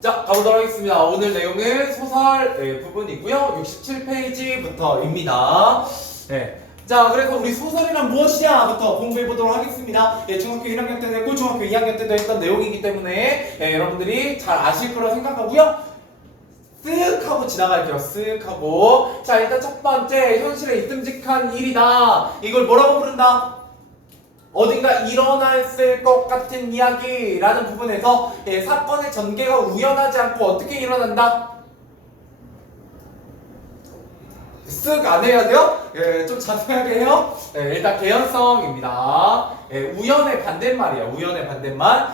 자, 가보도록 하겠습니다. 오늘 내용은 소설 부분이고요. 67페이지부터입니다. 네. 자, 그래서 우리 소설이란 무엇이냐부터 공부해보도록 하겠습니다. 중학교 1학년 때도 했고 중학교 2학년 때도 했던 내용이기 때문에 여러분들이 잘 아실 거라 생각하고요. 쓱 하고 지나갈게요. 쓱 하고. 자, 일단 첫 번째, 현실에 있음직한 일이다. 이걸 뭐라고 부른다? 어딘가 일어났을 것 같은 이야기라는 부분에서 사건의 전개가 우연하지 않고 어떻게 일어난다? 쓱 안 해야 돼요? 좀 자세하게 해요. 일단 개연성입니다. 우연의 반대말이야. 우연의 반대말.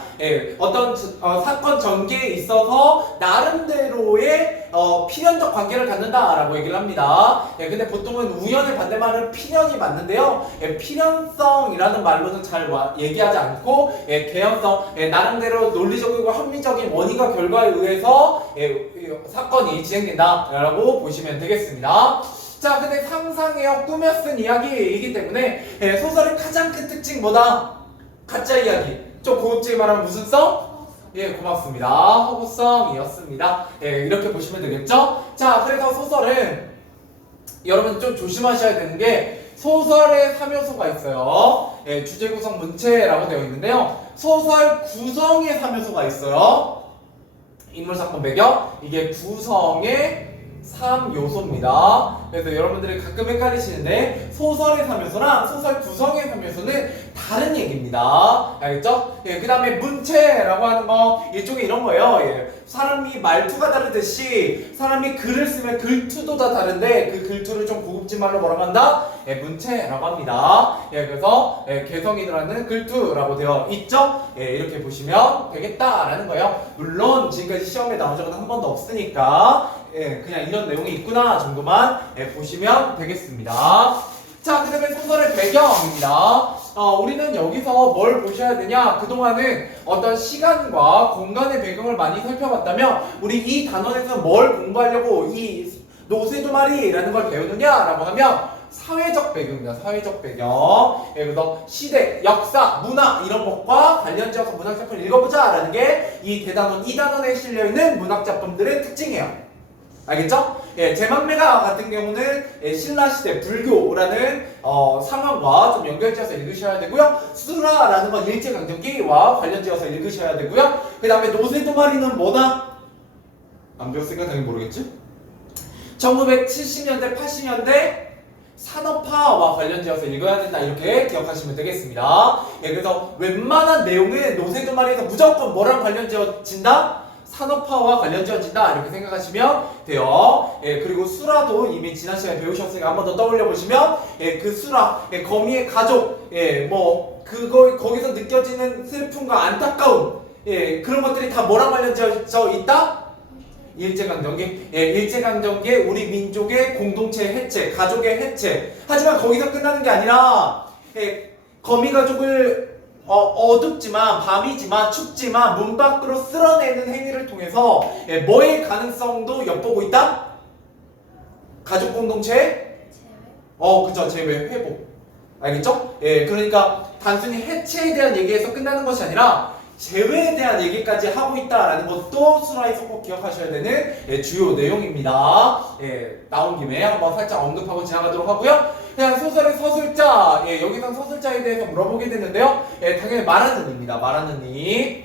어떤 사건 전개에 있어서 나름대로의 필연적 관계를 갖는다라고 얘기를 합니다. 근데 보통은 우연의 반대말은 필연이 맞는데요. 필연성이라는 말로는 잘 얘기하지 않고 개연성, 나름대로 논리적이고 합리적인 원인과 결과에 의해서 사건이 진행된다라고 보시면 되겠습니다. 자, 근데 상상해요. 꾸며 쓴 이야기이기 때문에 소설의 가장 큰 특징 뭐다? 가짜 이야기. 좀 고급지게 말하면 무슨 성? 고맙습니다. 허구성이었습니다. 이렇게 보시면 되겠죠? 자, 그래서 소설은 여러분 좀 조심하셔야 되는 게 소설의 3요소가 있어요. 주제 구성 문체라고 되어 있는데요. 소설 구성의 3요소가 있어요. 인물, 사건, 배경. 이게 구성의 3요소입니다. 그래서 여러분들이 가끔 헷갈리시는데 소설의 3요소랑 소설 구성의 3요소는 다른 얘기입니다. 알겠죠? 그 다음에 문체라고 하는 거 일종의 이런 거예요. 사람이 말투가 다르듯이 사람이 글을 쓰면 글투도 다 다른데 그 글투를 좀 고급진 말로 뭐라고 한다? 문체라고 합니다. 그래서 개성이라는 글투라고 되어 있죠? 이렇게 보시면 되겠다라는 거예요. 물론 지금까지 시험에 나온 적은 한 번도 없으니까 그냥 이런 내용이 있구나 정도만 보시면 되겠습니다. 자, 그 다음에 소설의 배경입니다. 우리는 여기서 뭘 보셔야 되냐? 그동안은 어떤 시간과 공간의 배경을 많이 살펴봤다면 우리 이 단원에서 뭘 공부하려고 이 노세도마리라는 걸 배우느냐라고 하면 사회적 배경입니다. 사회적 배경. 그래서 시대, 역사, 문화 이런 것과 관련지어서 문학작품을 읽어보자라는 게 이 대단원, 이 단원에 실려있는 문학작품들의 특징이에요. 알겠죠? 제망매가 같은 경우는 신라시대 불교라는 상황과 좀 연결지어서 읽으셔야 되고요. 수라라는 건 일제강점기와 관련지어서 읽으셔야 되고요. 그 다음에 노세도마리는 뭐다? 안 배웠으니까 당연히 모르겠지? 1970년대, 80년대 산업화와 관련지어서 읽어야 된다 이렇게 기억하시면 되겠습니다. 그래서 웬만한 내용은 노세도마리에서 무조건 뭐랑 관련지어진다? 산업화와 관련지어진다 이렇게 생각하시면 돼요. 그리고 수라도 이미 지난 시간에 배우셨으니까 한 번 더 떠올려 보시면 그 수라, 거미의 가족, 거기서 느껴지는 슬픔과 안타까움, 그런 것들이 다 뭐랑 관련지어 있다? 일제강점기. 일제강점기에 우리 민족의 공동체 해체, 가족의 해체. 하지만 거기서 끝나는 게 아니라 거미가족을 어둡지만 밤이지만 춥지만 문 밖으로 쓸어내는 행위를 통해서 뭐의 가능성도 엿보고 있다? 가족 공동체? 그죠. 재회, 회복. 알겠죠? 그러니까 단순히 해체에 대한 얘기에서 끝나는 것이 아니라 재회에 대한 얘기까지 하고 있다라는 것도 수라에서 꼭 기억하셔야 되는 주요 내용입니다. 나온 김에 한번 살짝 언급하고 지나가도록 하고요. 그냥 소설의 서술자, 여기서 서술자에 대해서 물어보게 됐는데요. 당연히 말하는 이입니다. 말하는 이.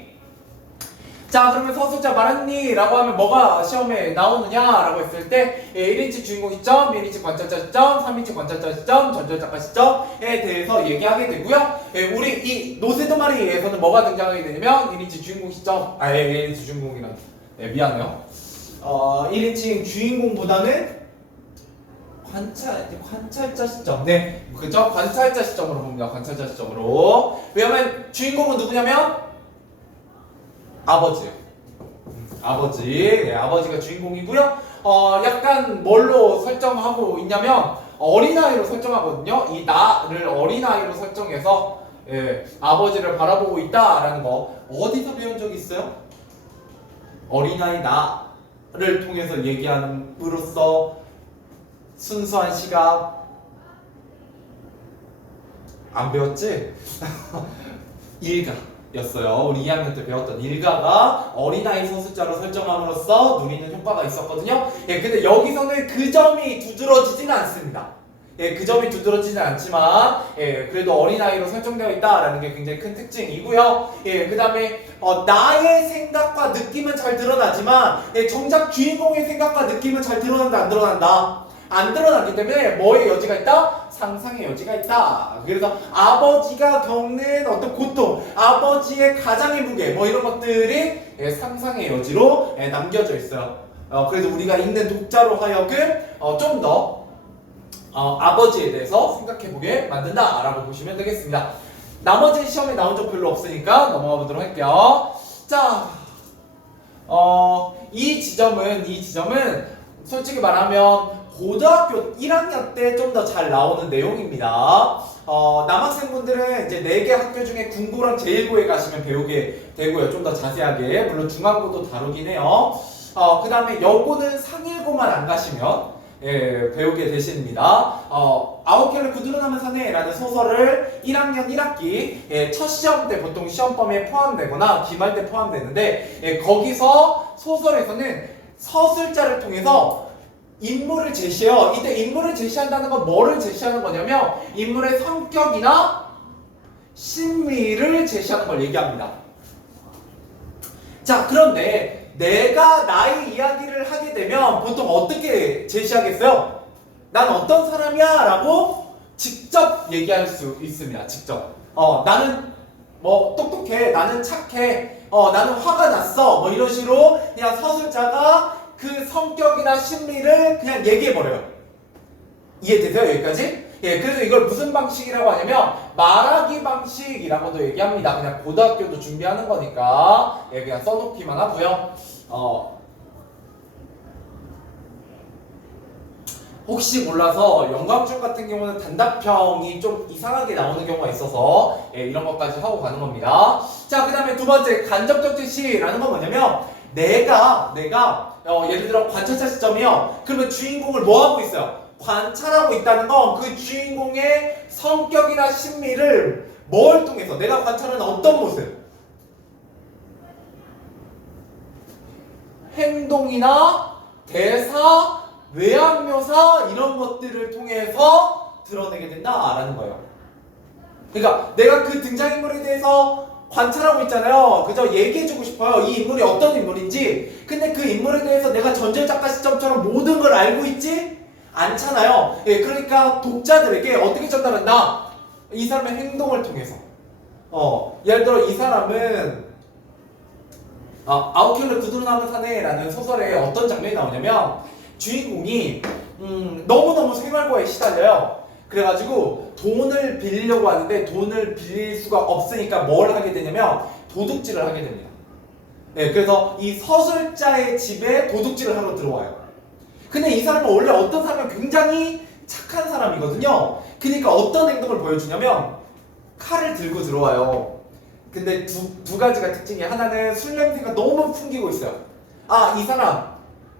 자, 그러면 서술자 말하는 이라고 하면 뭐가 시험에 나오느냐라고 했을 때 1인칭 주인공 시점, 1인칭 관찰자 시점, 3인칭 관찰자 시점, 전절작가 시점에 대해서 얘기하게 되고요. 우리 이 노세도마리에서는 뭐가 등장하게 되냐면 1인칭 주인공 시점, 1인칭 주인공이란 미안해요. 1인칭 주인공보다는 관찰자 시점. 네, 그죠? 관찰자 시점으로 봅니다. 관찰자 시점으로. 왜냐면 주인공은 누구냐면 아버지예요. 아버지. 아버지가 주인공이고요. 약간 뭘로 설정하고 있냐면 어린아이로 설정하거든요. 이 나를 어린아이로 설정해서 아버지를 바라보고 있다라는 거 어디서 배운 적이 있어요? 어린아이 나를 통해서 얘기함으로써 순수한 시각 안 배웠지? 일가 였어요. 우리 2학년 때 배웠던 일가가 어린아이 소수자로 설정함으로써 누리는 효과가 있었거든요. 예, 근데 여기서는 그 점이 두드러지지는 않습니다. 예, 그 점이 두드러지진 않지만, 예, 그래도 어린아이로 설정되어 있다라는 게 굉장히 큰 특징이고요. 예, 그 다음에, 나의 생각과 느낌은 잘 드러나지만, 예, 정작 주인공의 생각과 느낌은 잘 드러난다, 안 드러난다? 안 드러나기 때문에 뭐의 여지가 있다? 상상의 여지가 있다. 그래서 아버지가 겪는 어떤 고통, 아버지의 가장의 무게, 뭐 이런 것들이 예, 상상의 여지로 예, 남겨져 있어요. 그래서 우리가 읽는 독자로 하여금 좀 더 아버지에 대해서 생각해보게 만든다라고 보시면 되겠습니다. 나머지 시험에 나온 적 별로 없으니까 넘어가 보도록 할게요. 자, 이 지점은 솔직히 말하면 고등학교 1학년 때 좀 더 잘 나오는 내용입니다. 남학생분들은 이제 4개 학교 중에 군고랑 제1고에 가시면 배우게 되고요. 좀 더 자세하게. 물론 중앙고도 다루긴 해요. 그 다음에 여고는 상일고만 안 가시면 예, 배우게 되십니다. 아웃켈레 구두로나면 사네라는 소설을 1학년 1학기 예, 첫 시험 때 보통 시험 범위에 포함되거나 기말 때 포함되는데 예, 거기서 소설에서는 서술자를 통해서 인물을 제시해요. 이때 인물을 제시한다는 건 뭐를 제시하는 거냐면 인물의 성격이나 심리를 제시하는 걸 얘기합니다. 자, 그런데 내가 나의 이야기를 하게 되면 보통 어떻게 제시하겠어요? 난 어떤 사람이야? 라고 직접 얘기할 수 있습니다. 직접. 나는 뭐 똑똑해. 나는 착해. 나는 화가 났어. 뭐 이런 식으로 그냥 서술자가 그 성격이나 심리를 그냥 얘기해버려요. 이해되세요? 여기까지? 예, 그래서 이걸 무슨 방식이라고 하냐면 말하기 방식이라고도 얘기합니다. 그냥 고등학교도 준비하는 거니까 예, 그냥 써놓기만 하고요. 혹시 몰라서 영광중 같은 경우는 단답형이 좀 이상하게 나오는 경우가 있어서 예, 이런 것까지 하고 가는 겁니다. 자, 그 다음에 두 번째 간접적 제시라는 건 뭐냐면 내가 예를 들어 관찰자 시점이요. 그러면 주인공을 뭐 하고 있어요? 관찰하고 있다는 건 그 주인공의 성격이나 심리를 뭘 통해서 내가 관찰하는 어떤 모습? 행동이나 대사, 외향묘사 이런 것들을 통해서 드러내게 된다라는 거예요. 그러니까 내가 그 등장인물에 대해서 관찰하고 있잖아요. 그저 얘기해주고 싶어요. 이 인물이 어떤 인물인지. 근데 그 인물에 대해서 내가 전설작가 시점처럼 모든 걸 알고 있지 않잖아요. 예, 그러니까 독자들에게 어떻게 전달한다? 이 사람의 행동을 통해서. 예를 들어 이 사람은 아웃킬러 구두로나무 사네라는 소설에 어떤 장면이 나오냐면 주인공이 너무너무 생활고에 시달려요. 그래가지고 돈을 빌리려고 하는데 돈을 빌릴 수가 없으니까 뭘 하게 되냐면 도둑질을 하게 됩니다. 네, 그래서 이 서술자의 집에 도둑질을 하러 들어와요. 근데 이 사람은 원래 어떤 사람은 굉장히 착한 사람이거든요. 그러니까 어떤 행동을 보여주냐면 칼을 들고 들어와요. 근데 두 가지가 특징이 하나는 술 냄새가 너무 풍기고 있어요. 이 사람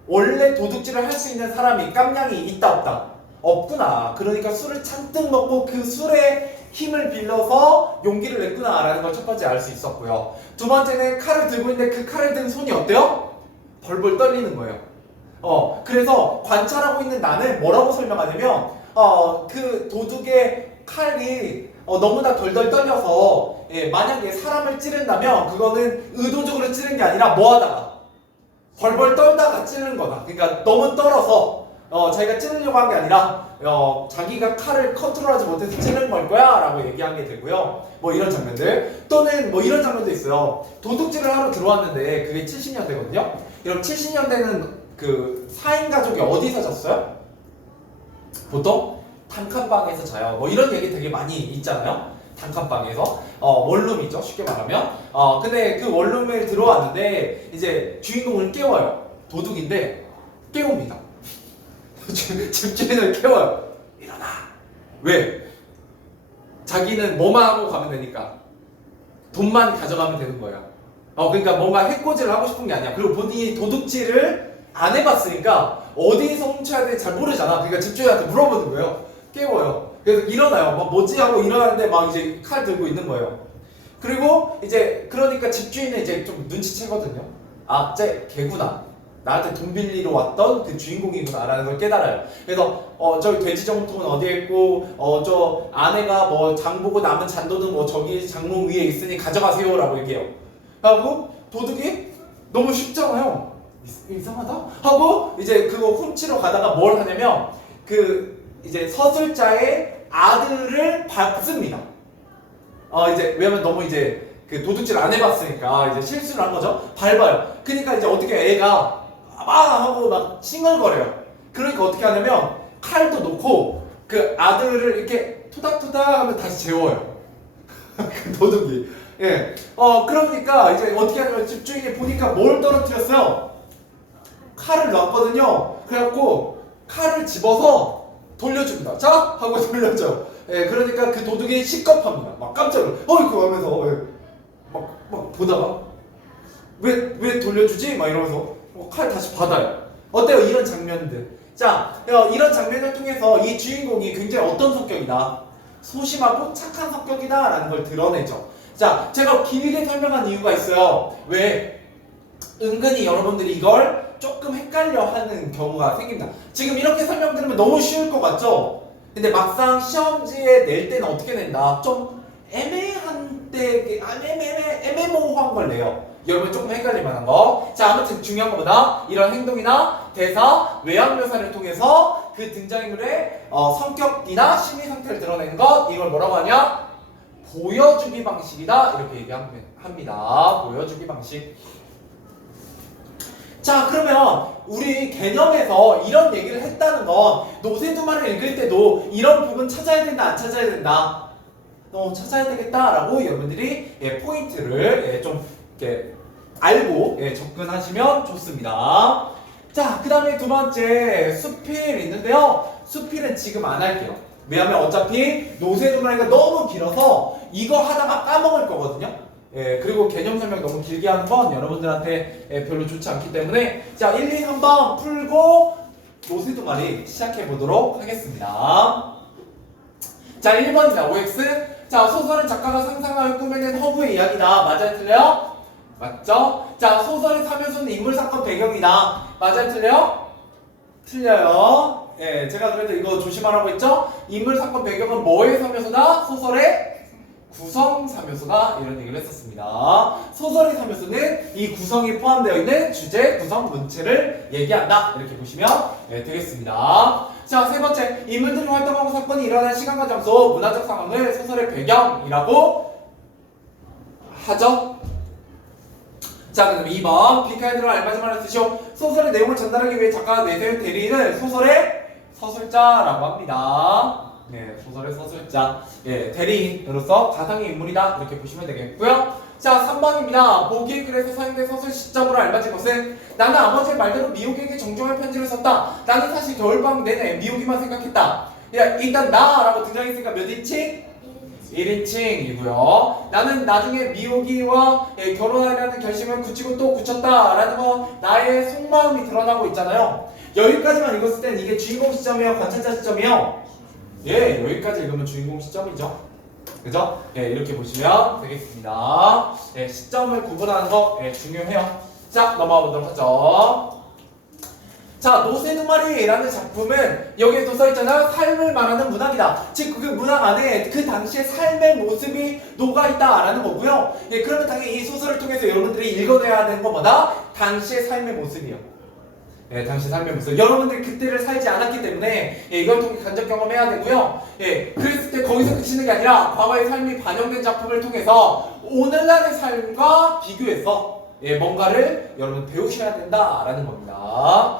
원래 도둑질을 할 수 있는 사람이 깜냥이 있다 없다? 없구나. 그러니까 술을 잔뜩 먹고 그 술에 힘을 빌려서 용기를 냈구나 라는 걸 첫 번째 알 수 있었고요. 두 번째는 칼을 들고 있는데 그 칼을 든 손이 어때요? 벌벌 떨리는 거예요. 그래서 관찰하고 있는 나는 뭐라고 설명하냐면 그 도둑의 칼이 너무나 덜덜 떨려서 만약에 사람을 찌른다면 그거는 의도적으로 찌른 게 아니라 뭐 하다가 벌벌 떨다가 찌른 거다. 그러니까 너무 떨어서 자기가 찌르려고 한 게 아니라 자기가 칼을 컨트롤하지 못해서 찌른 걸 거야 라고 얘기하게 되고요. 뭐 이런 장면들 또는 뭐 이런 장면도 있어요. 도둑질을 하러 들어왔는데 그게 70년대거든요. 그럼 70년대는 그 4인 가족이 어디서 잤어요? 보통 단칸방에서 자요. 뭐 이런 얘기 되게 많이 있잖아요. 단칸방에서 원룸이죠. 쉽게 말하면. 근데 그 원룸에 들어왔는데 이제 주인공을 깨워요. 도둑인데 깨웁니다. 집주인을 깨워요. 일어나. 왜? 자기는 뭐만 하고 가면 되니까 돈만 가져가면 되는 거예요. 그러니까 뭔가 해코지를 하고 싶은 게 아니야. 그리고 본인이 도둑질을 안 해봤으니까 어디서 훔쳐야 될지 잘 모르잖아. 그러니까 집주인한테 물어보는 거예요. 깨워요. 그래서 일어나요. 막 뭐지 하고 일어나는데 막 이제 칼 들고 있는 거예요. 그리고 이제 그러니까 집주인은 이제 좀 눈치채거든요. 아, 쟤 걔구나. 나한테 돈 빌리러 왔던 그 주인공이구나라는 걸 깨달아요. 그래서 저기 돼지 정통은 어디에 있고 저 아내가 뭐 장 보고 남은 잔도는 뭐 저기 장롱 위에 있으니 가져가세요라고 얘기해요. 하고 도둑이 너무 쉽잖아요. 이상하다 하고 이제 그거 훔치러 가다가 뭘 하냐면 그 이제 서술자의 아들을 밟습니다. 이제 왜냐면 너무 이제 그 도둑질 안 해봤으니까 이제 실수를 한 거죠. 밟아요. 그러니까 이제 어떻게 애가 막 하고 막 칭얼거려요. 그러니까 어떻게 하냐면 칼도 놓고 그 아들을 이렇게 토닥토닥 하면 다시 재워요. 그 도둑이. 예. 그러니까 이제 어떻게 하냐면 집주인이 보니까 뭘 떨어뜨렸어요? 칼을 놨거든요. 그래갖고 칼을 집어서 돌려줍니다. 자! 하고 돌려줘요. 예, 그러니까 그 도둑이 시겁합니다. 막 깜짝 놀라. 어이구 하면서 예. 막 보다가 왜 돌려주지? 막 이러면서 칼 다시 받아요. 어때요? 이런 장면들. 자, 이런 장면을 통해서 이 주인공이 굉장히 어떤 성격이다? 소심하고 착한 성격이다 라는 걸 드러내죠. 자, 제가 길게 설명한 이유가 있어요. 왜? 은근히 여러분들이 이걸 조금 헷갈려 하는 경우가 생깁니다. 지금 이렇게 설명드리면 너무 쉬울 것 같죠? 근데 막상 시험지에 낼 때는 어떻게 낸다? 좀 애매한 때, 애매모호한 걸 내요. 여러분 조금 헷갈릴 만한 거. 자, 아무튼 중요한 것보다 이런 행동이나 대사, 외양 묘사를 통해서 그 등장인물의 성격이나 심리 상태를 드러내는 것, 이걸 뭐라고 하냐? 보여주기 방식이다. 이렇게 얘기합니다. 보여주기 방식. 자, 그러면 우리 개념에서 이런 얘기를 했다는 건 노세두말을 읽을 때도 이런 부분 찾아야 된다, 안 찾아야 된다? 찾아야 되겠다라고 여러분들이 포인트를 좀 이렇게 알고 접근하시면 좋습니다. 자, 그 다음에 두 번째 수필 있는데요. 수필은 지금 안 할게요. 왜냐하면 어차피 노세두말이가 너무 길어서 이거 하다가 까먹을 거거든요. 그리고 개념 설명 너무 길게 하는 건 여러분들한테 별로 좋지 않기 때문에 자, 1, 2 한번 풀고 노세두말이 시작해 보도록 하겠습니다. 자, 1번입니다. OX. 자, 소설은 작가가 상상하여 꾸며낸 허구의 이야기다. 맞아요? 틀려요? 맞죠? 자, 소설의 사면소는 인물, 사건, 배경이다. 맞아요? 틀려요? 틀려요. 예, 제가 그래도 이거 조심하라고 했죠? 인물, 사건, 배경은 뭐의 사면소다? 소설의 구성 사면소다. 이런 얘기를 했었습니다. 소설의 사면소는 이 구성이 포함되어 있는 주제, 구성, 문체를 얘기한다. 이렇게 보시면 되겠습니다. 자, 세 번째, 인물들이 활동하고 사건이 일어난 시간과 장소, 문화적 상황을 소설의 배경이라고 하죠. 자, 그럼 2번, 빅하이드로 알맞은말을 쓰시오. 소설의 내용을 전달하기 위해 작가가 내세운 대리인을 소설의 서술자라고 합니다. 네, 소설의 서술자. 대리인으로서 가상의 인물이다. 이렇게 보시면 되겠고요. 자, 3번입니다. 보기에 글에서 사용된 서술 시점으로 알맞은 것은 나는 아버지의 말대로 미호기에게 정중한 편지를 썼다. 나는 사실 겨울방학 내내 미호기만 생각했다. 야, 일단 나라고 등장했으니까 몇 인칭? 1인칭이고요. 나는 나중에 미호기와 결혼하려는 결심을 굳히고 또 굳혔다 라는 거 나의 속마음이 드러나고 있잖아요. 여기까지만 읽었을 땐 이게 주인공 시점이에요? 관찰자 시점이에요? 여기까지 읽으면 주인공 시점이죠. 그죠? 이렇게 보시면 되겠습니다. 시점을 구분하는 거 중요해요. 자, 넘어가 보도록 하죠. 자, 노세두마리라는 작품은 여기에도 써있잖아요. 삶을 말하는 문학이다. 즉, 그 문학 안에 그 당시의 삶의 모습이 녹아있다라는 거고요. 그러면 당연히 이 소설을 통해서 여러분들이 읽어내야 되는 것보다 당시의 삶의 모습이요. 당시 삶의 모습. 여러분들이 그때를 살지 않았기 때문에 이걸 통해 간접 경험해야 되고요. 그랬을 때 거기서 그치는 게 아니라 과거의 삶이 반영된 작품을 통해서 오늘날의 삶과 비교해서 뭔가를 여러분 배우셔야 된다라는 겁니다.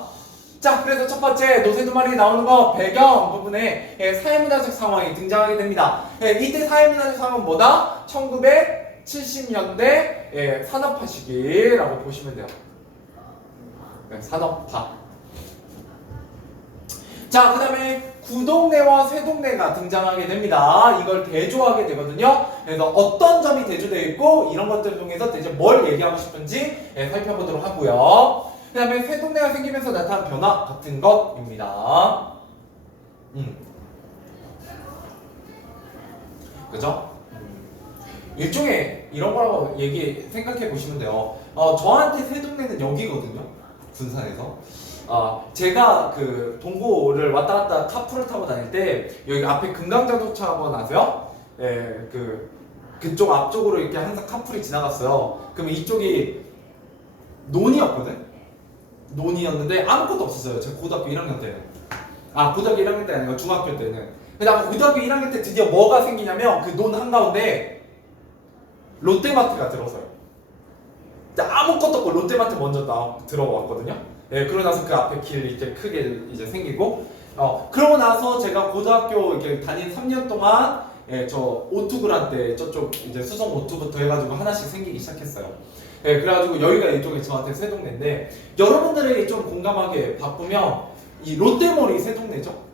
자, 그래서 첫 번째 노세두말이 나오는 거 배경 부분에 사회문화적 상황이 등장하게 됩니다. 이때 사회문화적 상황은 뭐다? 1970년대 산업화 시기라고 보시면 돼요. 산업화. 자, 그 다음에 구동네와 새동네가 등장하게 됩니다. 이걸 대조하게 되거든요. 그래서 어떤 점이 대조되어 있고 이런 것들을 통해서 대체 뭘 얘기하고 싶은지 살펴보도록 하고요. 그 다음에 새동네가 생기면서 나타난 변화 같은 것입니다. 그죠? 일종의 이런 거라고 생각해 보시면 돼요. 저한테 새 동네는 여기거든요. 군산에서. 제가 그 동고를 왔다 갔다 카풀을 타고 다닐 때 여기 앞에 금강자동차학원 아세요? 예, 그쪽 앞쪽으로 이렇게 항상 카풀이 지나갔어요. 그러면 이쪽이 논이었거든? 논이었는데 아무것도 없었어요. 제가 고등학교 1학년 때는. 고등학교 1학년 때 아니고 중학교 때는. 근데 아마 고등학교 1학년 때 드디어 뭐가 생기냐면 그 논 한가운데 롯데마트가 들어서요. 아무것도 없고 롯데마트 먼저 들어왔거든요. 예, 그러고 나서 그 앞에 길 이제 크게 이제 생기고, 그러고 나서 제가 고등학교 이렇게 다닌 3년 동안 저 오투그란 때 저쪽 이제 수성 오투부터 해가지고 하나씩 생기기 시작했어요. 예, 그래가지고 여기가 이쪽에 저한테 새 동네인데 여러분들에게 좀 공감하게 바꾸면 이 롯데몰이 새 동네죠.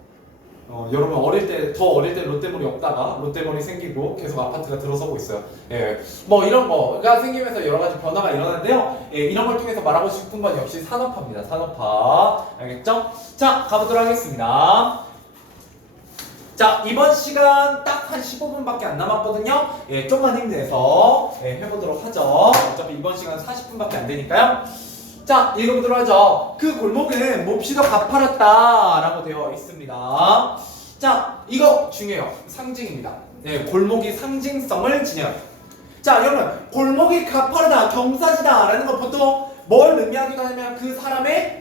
여러분 더 어릴 때 롯데몰이 없다가 롯데몰이 생기고 계속 아파트가 들어서고 있어요. 예, 뭐 이런 거가 생기면서 여러 가지 변화가 일어나는데요. 예, 이런 걸 통해서 말하고 싶은 건 역시 산업화입니다. 산업화. 알겠죠? 자, 가보도록 하겠습니다. 자, 이번 시간 딱 한 15분밖에 안 남았거든요. 예, 좀만 힘내서 해보도록 하죠. 어차피 이번 시간 40분밖에 안 되니까요. 자, 읽어보도록 하죠. 그 골목은 몹시도 가파랐다 라고 되어 있습니다. 자, 이거 중요해요. 상징입니다. 네, 골목이 상징성을 지녀요. 자, 여러분, 골목이 가파르다, 경사지다 라는 건 보통 뭘 의미하기도 하냐면 그 사람의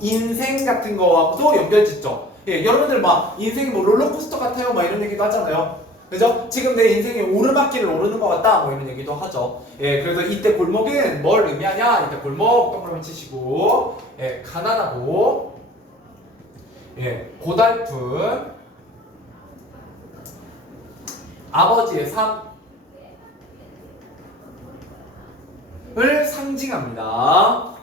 인생 같은 거하고도 연결짓죠. 예, 여러분들 막 인생이 뭐 롤러코스터 같아요 막 이런 얘기도 하잖아요. 그죠? 지금 내 인생이 오르막길을 오르는 것 같다 뭐 이런 얘기도 하죠. 예, 그래서 이때 골목은 뭘 의미하냐? 이때 골목 동그라미 치시고, 예, 가난하고, 예, 고달픈 아버지의 삶을 상징합니다.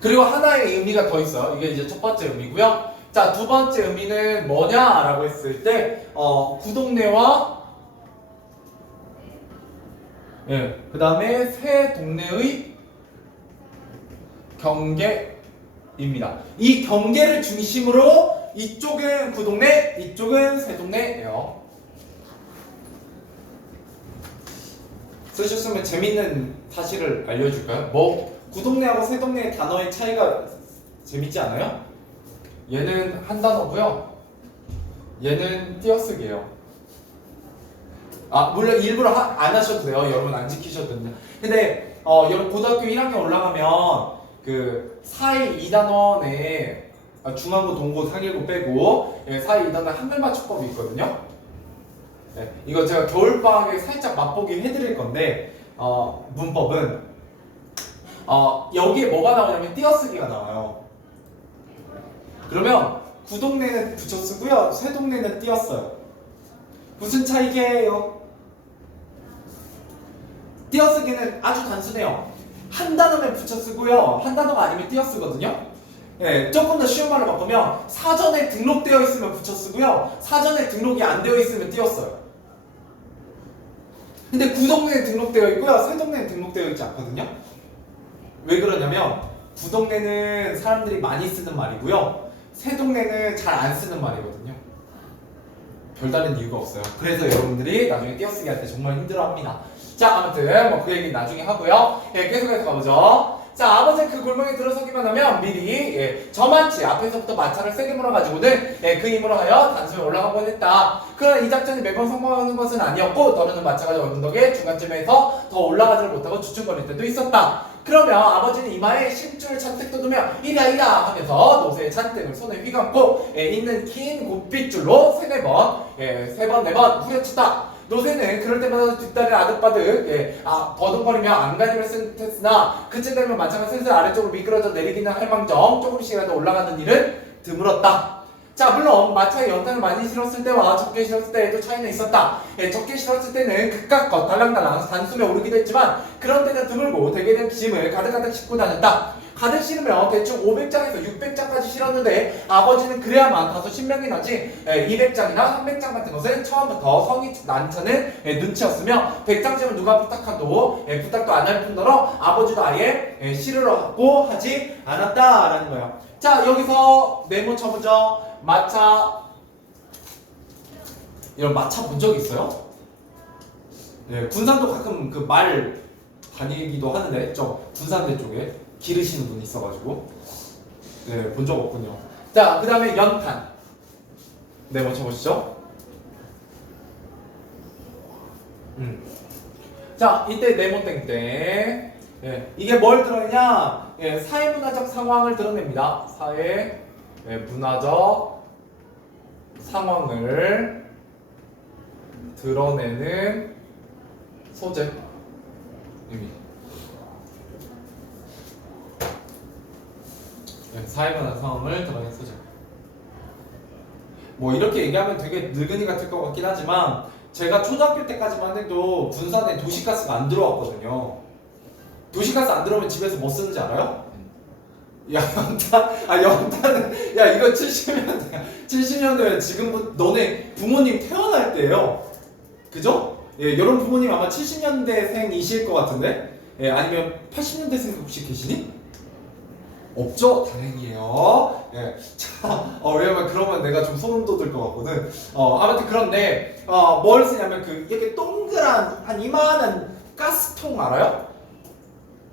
그리고 하나의 의미가 더 있어요. 이게 이제 첫 번째 의미고요. 자, 두 번째 의미는 뭐냐라고 했을 때, 구동네와 그 다음에 새 동네의 경계입니다. 이 경계를 중심으로 이쪽은 구동네, 이쪽은 새 동네예요. 쓰셨으면 재밌는 사실을 알려줄까요? 구동네하고 새동네의 단어의 차이가 재밌지 않아요? 얘는 한 단어고요. 얘는 띄어쓰기예요. 물론 일부러 안 하셔도 돼요. 여러분 안 지키셔도든요. 근데 여러분 고등학교 1학년 올라가면 그 4일 2단원에 중앙고, 동고, 상일고 빼고 4일 2단원 한글맞춤법이 있거든요. 네, 이거 제가 겨울방학에 살짝 맛보기 해드릴 건데 문법은 여기에 뭐가 나오냐면 띄어쓰기가 나와요. 그러면 구동네는 붙여쓰고요, 새동네는 띄어써요. 무슨 차이게요? 띄어쓰기는 아주 단순해요. 한 단어면 붙여쓰고요, 한 단어가 아니면 띄어쓰거든요. 예, 조금 더 쉬운 말로 바꾸면 사전에 등록되어 있으면 붙여쓰고요, 사전에 등록이 안 되어 있으면 띄어써요. 근데 구동네에 등록되어 있고요, 새동네에 등록되어 있지 않거든요. 왜 그러냐면 구동네는 사람들이 많이 쓰는 말이고요, 새동네는 잘 안 쓰는 말이거든요. 별다른 이유가 없어요. 그래서 여러분들이 나중에 띄어쓰기 할 때 정말 힘들어합니다. 자, 아무튼 뭐 그 얘기는 나중에 하고요. 계속해서 가보죠. 자, 아버지는 그 골목에 들어서기만 하면 미리 저만치 앞에서부터 마차를 세게 몰아가지고는 그 힘으로 하여 단숨에 올라가곤 했다. 그러나 이 작전이 매번 성공하는 것은 아니었고 더르는 마차가 언덕에 중간쯤에서 더 올라가지를 못하고 주춤거릴 때도 있었다. 그러면 아버지는 이마에 심줄 잔뜩 돋우며 이랴 이랴 하면서 노새에 잔뜩을 손에 휘감고 있는 긴 곱빗줄로 세네 번, 세 번, 네 번 후려쳤다. 노새는 그럴 때마다 뒷다리를 아득바득 버둥거리며 안간힘을 쓰나 그쯤 되면 마차가 슬슬 아래쪽으로 미끄러져 내리기는 할망정 조금씩이라도 올라가는 일은 드물었다. 자, 물론 마차에 연탄을 많이 실었을 때와 적게 실었을 때에도 차이는 있었다. 적게 실었을 때는 그깟 달랑달랑 단숨에 오르기도 했지만 그런 때는 드물고 대개는 짐을 가득가득 싣고 다녔다. 가득 실으면 대충 500장에서 600장까지 실었는데 아버지는 그래야만 다소 신명이 나지 200장이나 300장 같은 것은 처음부터 성이 난처는 눈치였으며 100장쯤은 누가 부탁해도 부탁도 안 할 뿐더러 아버지도 아예 실으라고 하지 않았다라는 거예요. 자, 여기서 네모 쳐보죠. 마차. 이런 마차 본 적 있어요? 네, 군산도 가끔 그 말 다니기도 하는데 저 군산대 쪽에 기르시는 분이 있어가지고 네, 본 적 없군요. 자, 그 다음에 연탄. 네모 쳐보시죠. 자, 이때 네모 땡땡. 예, 이게 뭘 드러내냐? 예, 사회문화적 상황을 드러냅니다. 사회 문화적 상황을 드러내는 소재입니다. 예, 사회문화적 상황을 드러내는 소재. 뭐 이렇게 얘기하면 되게 늙은이 같을 것 같긴 하지만 제가 초등학교 때까지만 해도 군산에 도시가스가 안 들어왔거든요. 도시가스 안 들어오면 집에서 뭐 쓰는지 알아요? 야, 연탄은, 야, 이거 70년대야. 70년대면 지금부터 너네 부모님 태어날 때예요. 그죠? 예, 여러분 부모님 아마 70년대생이실 것 같은데? 예, 아니면 80년대생 혹시 계시니? 없죠? 다행이에요. 예. 자, 왜냐면 그러면 내가 좀 소름 돋을 것 같거든. 아무튼 그런데, 뭘 쓰냐면 이렇게 동그란, 한 이만한 가스통 알아요?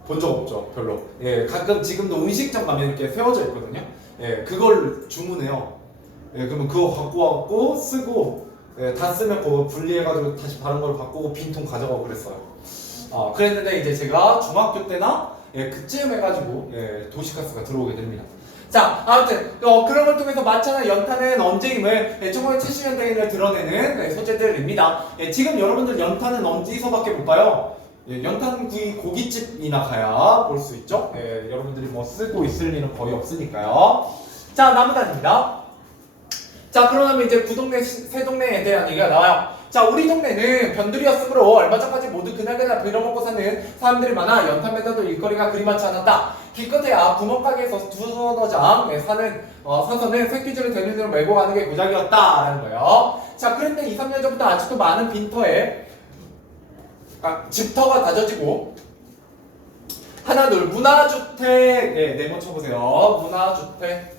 본 적 없죠, 별로. 예, 가끔 지금도 음식점 가면 이렇게 세워져 있거든요. 예, 그걸 주문해요. 예, 그러면 그거 갖고 와갖고 쓰고, 예, 다 쓰면 그거 분리해가지고 다시 다른 걸 바꾸고 빈통 가져가고 그랬어요. 그랬는데 이제 제가 중학교 때나 예, 그쯤 해가지고 예, 도시가스가 들어오게 됩니다. 자, 아무튼 그런 걸 통해서 마차나 연탄은 언제임을 1970년대를 드러내는 예, 소재들입니다. 예, 지금 여러분들 연탄은 어디서밖에 못 봐요? 예, 연탄구이 고깃집이나 가야 볼 수 있죠. 예, 여러분들이 뭐 쓰고 있을 일은 거의 없으니까요. 자, 나무단입니다. 자, 그러면 이제 구동네, 새동네에 대한 얘기가 나와요. 자, 우리 동네는 변두리였으므로 얼마 전까지 모두 그날그날 빌어먹고 사는 사람들이 많아 연탄 매다도 일거리가 그리 많지 않았다. 기껏해야 구멍가게에서 두서너 장 사서는 새끼줄을 대눈으로 메고 가는 게 고작이었다라는 거예요. 자, 그런데 2, 3년 전부터 아직도 많은 빈터에 집터가 다져지고 하나 둘 문화주택 네모 쳐보세요. 문화주택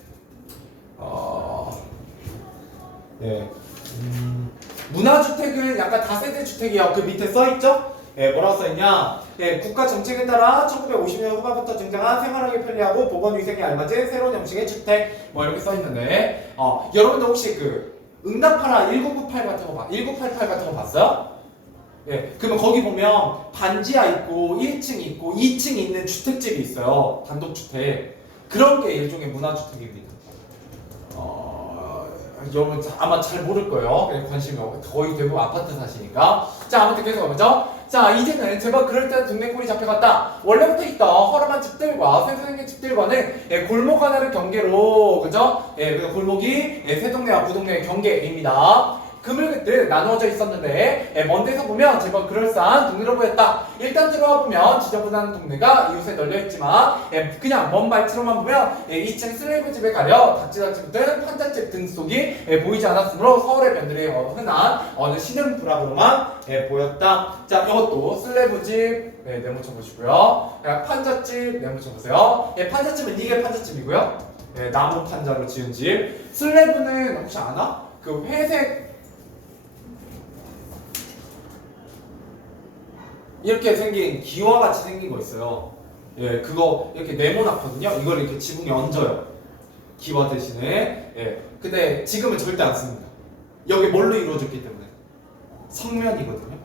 문화주택은 약간 다세대 주택이에요. 그 밑에 써있죠? 예, 뭐라고 써있냐? 예, 국가 정책에 따라 1950년 후반부터 등장한 생활하기 편리하고 보건위생에 알맞은 새로운 형식의 주택 뭐 이렇게 써있는데 여러분들 혹시 응답하라 1998 같은 거 1988 같은 거 봤어요? 예, 그러면 거기 보면 반지하 있고 1층 있고 2층 있는 주택집이 있어요. 단독주택. 그런 게 일종의 문화주택입니다. 여러분 아마 잘 모를 거예요. 관심이 거의 대부분 아파트 사시니까. 자, 아무튼 계속 가보죠. 자, 이제는 제발 그럴듯한 동네 꼴이 잡혀갔다. 원래부터 있던 허름한 집들과 생생한 집들과는 골목 하나를 경계로, 그죠? 그래서 골목이 새동네와 구동네의 경계입니다. 그물들 나누어져 있었는데 먼 데서 보면 제법 그럴싸한 동네로 보였다. 일단 들어와 보면 지저분한 동네가 이웃에 널려있지만 그냥 먼 발치로만 보면 2층 슬레이브 집에 가려 닥치닥치 붙은 판잣집 등속이 보이지 않았으므로 서울의 변들이 흔한 어느 신흥부락으로만 보였다. 자, 이것도 슬레이브 집 네모 쳐보시고요. 판잣집 네모 쳐보세요. 판잣집은 이게 판잣집이고요. 나무 판자로 지은 집. 슬레이브는 혹시 아나? 그 회색 이렇게 생긴 기와같이 생긴 거 있어요. 예, 그거 이렇게 네모났거든요. 이걸 이렇게 지붕에 얹어요. 기와 대신에. 예, 근데 지금은 절대 안 씁니다. 여기 뭘로 이루어졌기 때문에 성면이거든요.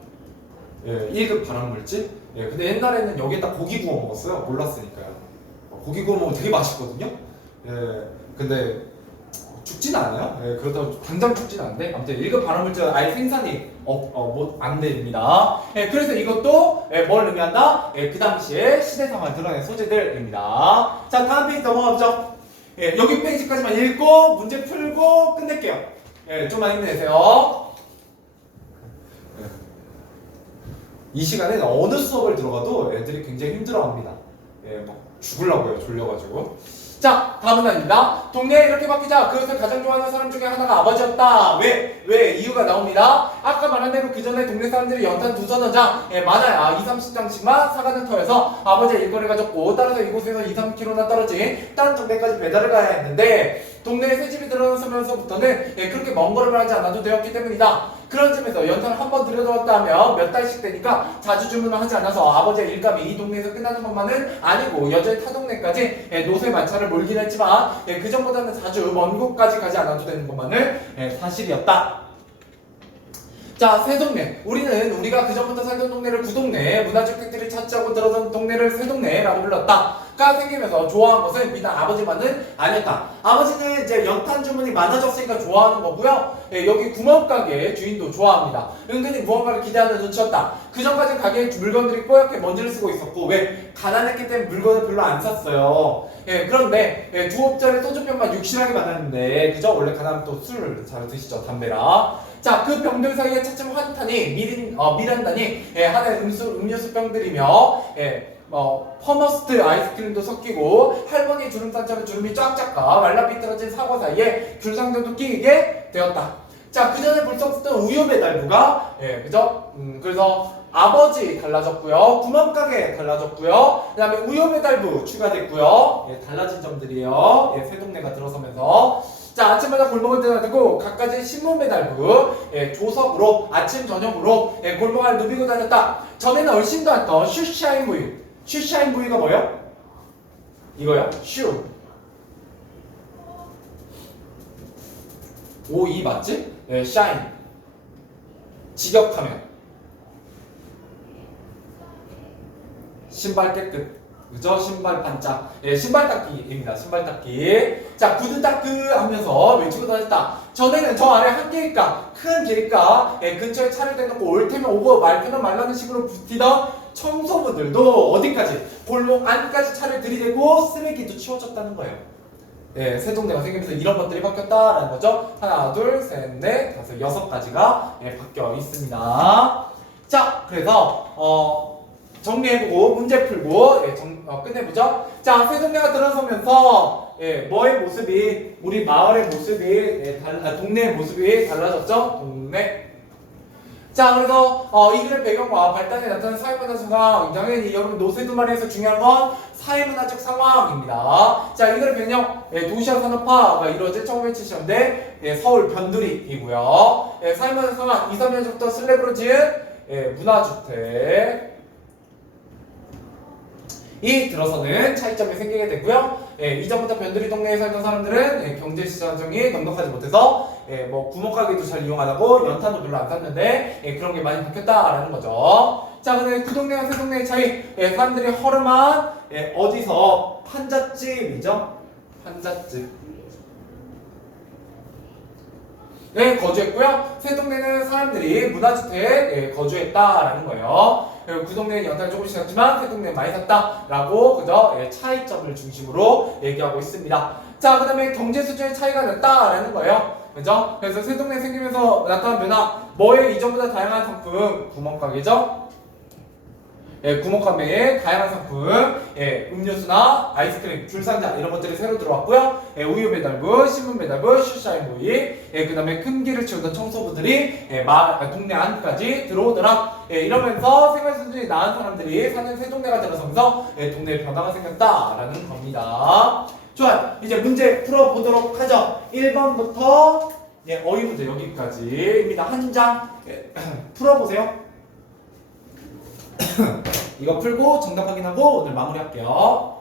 예, 1급 발암물질. 예, 근데 옛날에는 여기에다 고기 구워 먹었어요. 몰랐으니까요. 고기 구워 먹으면 되게 맛있거든요. 예, 근데 죽진 않아요. 예, 그렇다고 당장 죽진 않는데 아무튼 1급 발암물질 아예 생산이 안 됩니다. 예, 그래서 이것도 뭘 의미한다? 그 당시에 시대 상황을 드러낸 소재들입니다. 자, 다음 페이지 넘어가보죠. 여기 페이지까지만 읽고 문제 풀고 끝낼게요. 좀만 힘내세요. 이 시간에는 어느 수업을 들어가도 애들이 굉장히 힘들어합니다. 막 죽으려고 해요. 졸려가지고. 자, 다음 문단입니다. 동네에 이렇게 바뀌자 그것을 가장 좋아하는 사람 중에 하나가 아버지였다. 왜? 이유가 나옵니다. 아까 말한 대로 그 전에 동네 사람들이 연탄 두서너 장, 많아야 2-30장씩만 사가는 터여서 아버지의 일거리가 적고 따라서 이곳에서 2-3km나 떨어진 다른 동네까지 배달을 가야 했는데 동네에 새 집이 들어서면서부터는 그렇게 먼 걸음을 하지 않아도 되었기 때문이다. 그런 점에서 연탄을 한 번 들여놓았다 하면 몇 달씩 되니까 자주 주문을 하지 않아서 아버지의 일감이 이 동네에서 끝나는 것만은 아니고 여전히 타 동네까지 노새 만차를 몰긴 했지만 그 전보다는 자주 먼 곳까지 가지 않아도 되는 것만은 사실이었다. 자, 새동네. 우리가 그전부터 살던 동네를 구동네, 문화주택들이 차지하고 들어선 동네를 새동네라고 불렀다. 가 생기면서 좋아한 것은 비단 아버지만은 아니었다. 아버지는 이제 연탄 주문이 많아졌으니까 좋아하는 거고요. 여기 구멍가게 주인도 좋아합니다. 은근히 무언가를 기대하는 눈치였다. 그전까지 가게에 물건들이 뽀얗게 먼지를 쓰고 있었고 왜? 가난했기 때문에 물건을 별로 안 샀어요. 그런데 두 옵짜리 소주병만 육실하게 많았는데 그죠? 원래 가난하면 또 술을 잘 드시죠. 담배라. 자, 그 병들 사이에 차츰 환탄이 미란단이 하나의 음료수병들이며 퍼머스트 아이스크림도 섞이고 할머니 주름산처럼 주름이 쫙쫙 가 말라 삐뚤어진 사과 사이에 귤상등도 끼게 되었다. 자, 그 전에 벌써 없었던 우유 배달부가 그죠? 그래서 아버지 달라졌고요, 구멍가게 달라졌고요, 그 다음에 우유 배달부 추가됐고요. 달라진 점들이에요. 새 동네가 들어서면서. 자, 아침마다 골목을 드나들고 갖가지 신문 배달부 조석으로 아침 저녁으로 골목을 누비고 다녔다. 전에는 얼씬도 않던 슈샤인 부위. 슈샤인 부위가 뭐예요? 이거요? 슈. O-E 맞지? 샤인. 직역하면 신발 깨끗. 그죠? 신발 반짝. 신발 닦기입니다. 신발 닦기. 자, 구두 닦기 하면서 외치고 다녔다. 전에는 저 아래 한 길가, 큰 길가 근처에 차를 대놓고 올 테면 오고 말 테면 말라는 식으로 붙이던 청소부들도 어디까지? 골목 안까지 차를 들이대고 쓰레기도 치워줬다는 거예요. 새 동네가 생기면서 이런 것들이 바뀌었다라는 거죠. 하나, 둘, 셋, 넷, 다섯, 6가지가 바뀌어 있습니다. 자, 그래서 정리해보고 문제 풀고 끝내보죠. 자, 새 동네가 들어서면서 뭐의 모습이, 우리 마을의 모습이 동네의 모습이 달라졌죠. 동네. 자, 그래서 이 글의 배경과 발단에 나타난 사회문화 상황, 당연히 여러분 노세 두 마리에서 중요한 건 사회문화적 상황입니다. 자, 이 글의 배경, 도시화 산업화가 이루어진 1970년대 서울 변두리이고요. 사회문화 상황, 2, 3년 전부터 슬랩으로 지은 문화주택 이 들어서는 차이점이 생기게 되고요. 이전부터 변두리 동네에 살던 사람들은 경제시장이 넉넉하지 못해서 뭐 구멍가게도 잘 이용 안 하고 연탄도 별로 안 샀는데 그런 게 많이 바뀌었다라는 거죠. 자, 근데 구동네와 새동네의 차이, 사람들이 허름한 어디서 판잣집이죠? 판잣집. 거주했고요. 새동네는 사람들이 문화주택에 거주했다라는 거예요. 구동네는 연탄을 조금씩 샀지만 새동네는 많이 샀다라고 그저 차이점을 중심으로 얘기하고 있습니다. 자, 그 다음에 경제 수준의 차이가 났다라는 거예요. 그죠? 그래서 새동네 생기면서 나타난 변화, 뭐에 이전보다 다양한 상품, 구멍가게죠? 구멍가게에 다양한 상품, 음료수나 아이스크림, 귤상자 이런 것들이 새로 들어왔고요. 우유 배달부, 신문 배달부, 슈샤인 보이, 그 다음에 큰 길을 치우던 청소부들이 동네 안까지 들어오더라. 이러면서 생활 수준이 나은 사람들이 사는 새 동네가 들어서면서 동네에 변화가 생겼다라는 겁니다. 좋아요. 이제 문제 풀어보도록 하죠. 1번부터 어휘 문제 여기까지입니다. 한 장 풀어보세요. 이거 풀고 정답 확인하고 오늘 마무리할게요.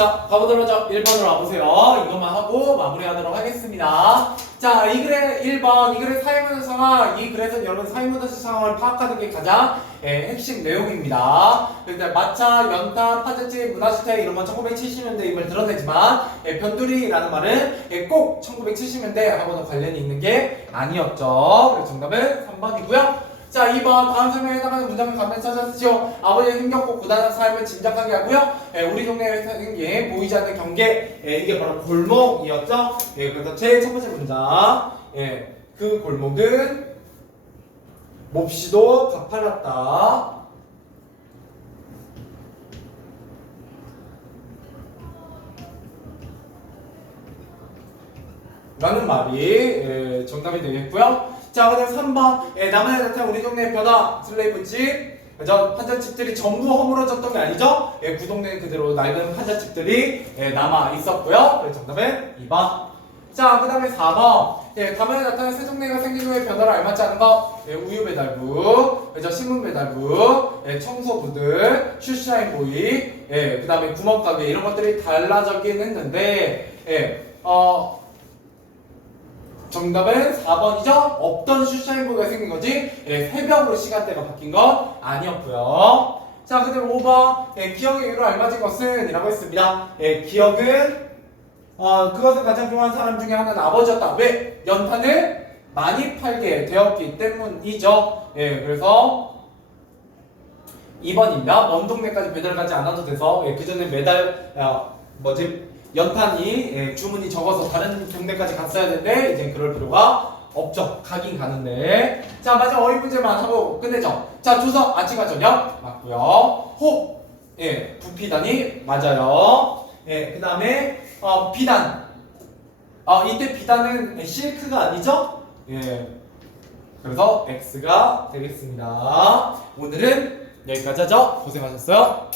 자, 가보도록 하죠. 1번으로 와보세요. 이것만 하고 마무리하도록 하겠습니다. 자, 이 글의 1번, 이 글의 사회문화 상황, 이 글에서 여러분 사회문화 상황을 파악하는 게 가장 핵심 내용입니다. 일단 마차, 연탄, 파자집, 문화주택 이런 건 1970년대임을 드러내지만 변두리라는 말은 꼭 1970년대 하고는 관련이 있는 게 아니었죠. 그래서 정답은 3번이고요. 자, 2번 다음 설명에 해당하는 문장을 가면 찾아쓰시오. 아버지의 힘겹고 고단한 삶을 짐작하게 하고요. 우리 동네에 생긴 보이지 않는 경계, 이게 바로 골목이었죠. 그래서 제 첫 번째 문장, 그 골목은 몹시도 가팔랐다. 라는 말이 정답이 되겠고요. 자, 그다음 3번. 남한에 나타난 우리 동네의 변화, 슬레이브집. 그죠? 판잣집들이 전부 허물어졌던 게 아니죠? 그 동네는 그대로 낡은 판잣집들이 남아 있었고요. 그래서 정답은 2번. 자, 그 다음에 4번. 담화에 나타난 새 동네가 생긴 후에 변화를 알맞지 않은 것. 우유 배달부, 그죠? 신문 배달부, 청소부들, 슈샤인보이, 그 다음에 구멍가게 이런 것들이 달라졌긴 했는데, 정답은 4번이죠? 없던 슈샤인보이가 생긴 거지 새벽으로 시간대가 바뀐 건 아니었고요. 자, 그 다음 5번 기억의 이유로 알맞은 것은 이라고 했습니다. 기억은 그것을 가장 좋아하는 사람 중에 하나는 아버지였다. 왜? 연탄을 많이 팔게 되었기 때문이죠. 그래서 2번입니다. 먼 동네까지 배달 가지 않아도 돼서 그 전에 매달 연탄이 주문이 적어서 다른 동네까지 갔어야 되는데 이제 그럴 필요가 없죠. 가긴 가는데. 자, 마지막 어휘 문제만 하고 끝내죠. 자, 조서 아침과 저녁 맞고요. 호 부피단이 맞아요. 그 다음에 비단. 이때 비단은 실크가 아니죠? 그래서 X가 되겠습니다. 오늘은 여기까지 하죠. 고생하셨어요.